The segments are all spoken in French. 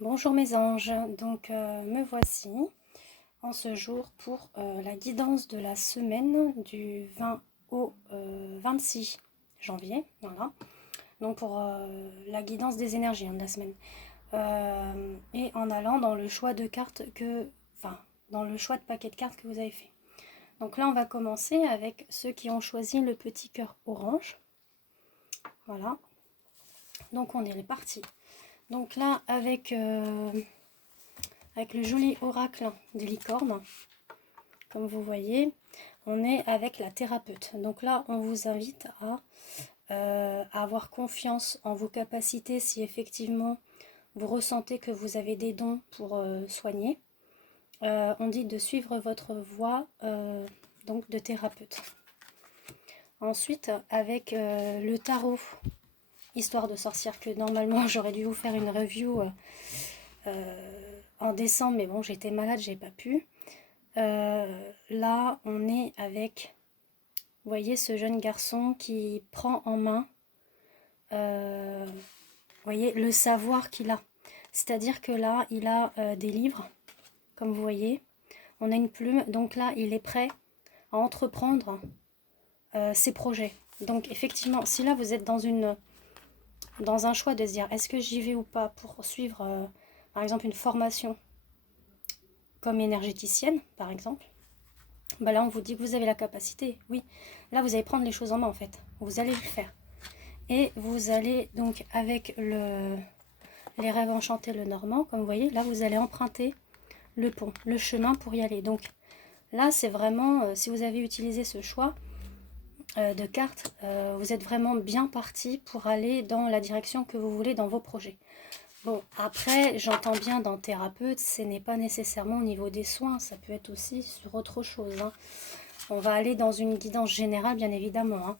Bonjour mes anges, donc me voici en ce jour pour la guidance de la semaine du 20 au 26 janvier, voilà. Donc pour la guidance des énergies de la semaine. Et en allant dans le choix de cartes dans le choix de paquet de cartes que vous avez fait. Donc là on va commencer avec ceux qui ont choisi le petit cœur orange. Voilà. Donc on est réparti. Donc là avec le joli oracle des licornes, comme vous voyez, on est avec la thérapeute. Donc là, on vous invite à avoir confiance en vos capacités si effectivement vous ressentez que vous avez des dons pour soigner. On dit de suivre votre voie donc de thérapeute. Ensuite, avec le tarot, histoire de sorcière, que normalement j'aurais dû vous faire une review en décembre, mais bon, j'étais malade, j'ai pas pu. Là, on est avec, vous voyez, ce jeune garçon qui prend en main, vous voyez, le savoir qu'il a. C'est-à-dire que là, il a des livres, comme vous voyez. On a une plume, donc là, il est prêt à entreprendre ses projets. Donc, effectivement, si là, vous êtes dans un choix de se dire, est-ce que j'y vais ou pas pour suivre, par exemple, une formation comme énergéticienne, par exemple, bah là, on vous dit que vous avez la capacité. Oui, là, vous allez prendre les choses en main, en fait. Vous allez le faire. Et vous allez, donc, avec les rêves enchantés, le normand, comme vous voyez, là, vous allez emprunter le pont, le chemin pour y aller. Donc, là, c'est vraiment, si vous avez utilisé ce choix de cartes, vous êtes vraiment bien parti pour aller dans la direction que vous voulez dans vos projets. Bon, après, j'entends bien dans thérapeute, ce n'est pas nécessairement au niveau des soins, ça peut être aussi sur autre chose, hein. On va aller dans une guidance générale, bien évidemment, hein.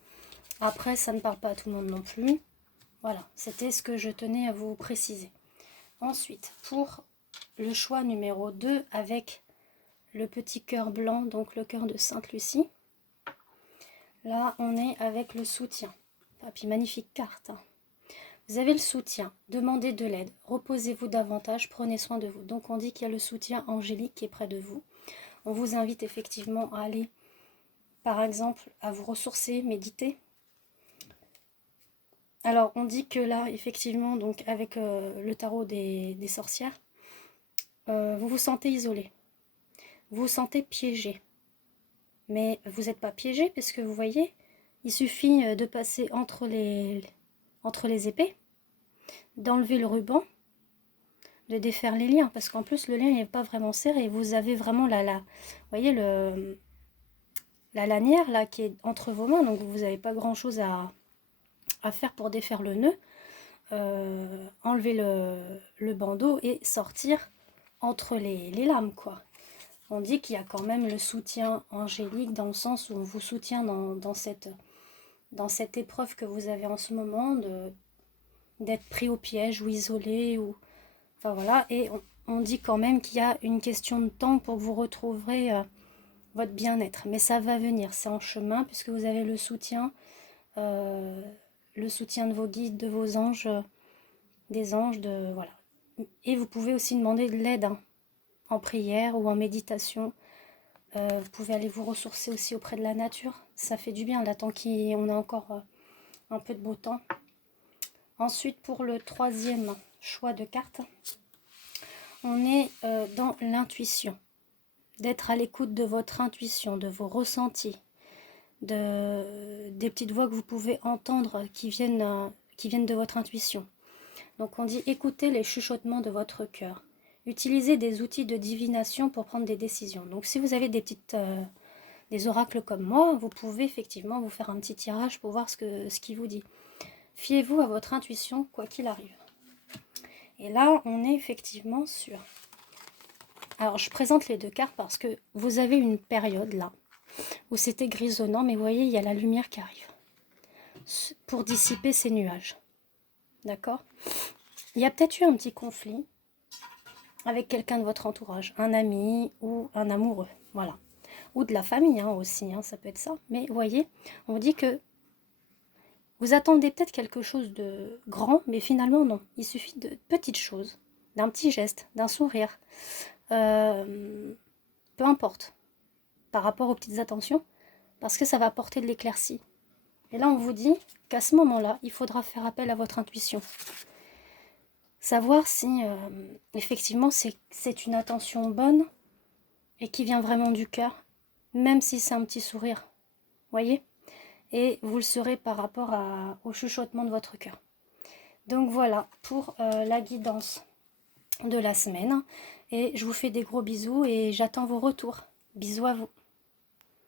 Après, ça ne parle pas à tout le monde non plus. Voilà, c'était ce que je tenais à vous préciser. Ensuite, pour le choix numéro 2, avec le petit cœur blanc, donc le cœur de Sainte-Lucie, là, on est avec le soutien. Ah, puis magnifique carte, hein. Vous avez le soutien, demandez de l'aide, reposez-vous davantage, prenez soin de vous. Donc on dit qu'il y a le soutien angélique qui est près de vous. On vous invite effectivement à aller, par exemple, à vous ressourcer, méditer. Alors on dit que là, effectivement, donc avec le tarot des sorcières, vous vous sentez isolé, vous vous sentez piégé. Mais vous n'êtes pas piégé parce que vous voyez, il suffit de passer entre les épées, d'enlever le ruban, de défaire les liens, parce qu'en plus le lien n'est pas vraiment serré. Vous avez vraiment vous voyez la lanière là qui est entre vos mains, donc vous n'avez pas grand chose à faire pour défaire le nœud. Enlever le bandeau et sortir entre les lames, quoi. On dit qu'il y a quand même le soutien angélique dans le sens où on vous soutient dans cette épreuve que vous avez en ce moment, d'être pris au piège ou isolé, ou enfin voilà. Et on dit quand même qu'il y a une question de temps pour que vous retrouverez votre bien-être, mais ça va venir, c'est en chemin, puisque vous avez euh, le soutien de vos guides, de vos anges, des anges, voilà. Et vous pouvez aussi demander de l'aide, hein, en prière ou en méditation. Vous pouvez aller vous ressourcer aussi auprès de la nature, ça fait du bien là tant qu'on a encore un peu de beau temps. Ensuite, pour le troisième choix de carte, on est dans l'intuition, d'être à l'écoute de votre intuition, de vos ressentis, des petites voix que vous pouvez entendre qui viennent de votre intuition. Donc on dit écoutez les chuchotements de votre cœur. Utilisez des outils de divination pour prendre des décisions. Donc si vous avez des oracles comme moi, vous pouvez effectivement vous faire un petit tirage pour voir ce qu'il vous dit. Fiez-vous à votre intuition quoi qu'il arrive. Et là, on est effectivement sur... Alors je présente les deux cartes parce que vous avez une période là où c'était grisonnant, mais vous voyez, il y a la lumière qui arrive pour dissiper ces nuages. D'accord ? Il y a peut-être eu un petit conflit avec quelqu'un de votre entourage, un ami ou un amoureux, voilà. Ou de la famille hein, aussi, hein, ça peut être ça. Mais vous voyez, on vous dit que vous attendez peut-être quelque chose de grand, mais finalement non. Il suffit de petites choses d'un petit geste, d'un sourire, peu importe, par rapport aux petites attentions, parce que ça va apporter de l'éclaircie. Et là, on vous dit qu'à ce moment-là, il faudra faire appel à votre intuition. Savoir si, effectivement, c'est une attention bonne et qui vient vraiment du cœur, même si c'est un petit sourire. Voyez? Et vous le saurez par rapport au chuchotement de votre cœur. Donc voilà pour la guidance de la semaine. Et je vous fais des gros bisous et j'attends vos retours. Bisous à vous.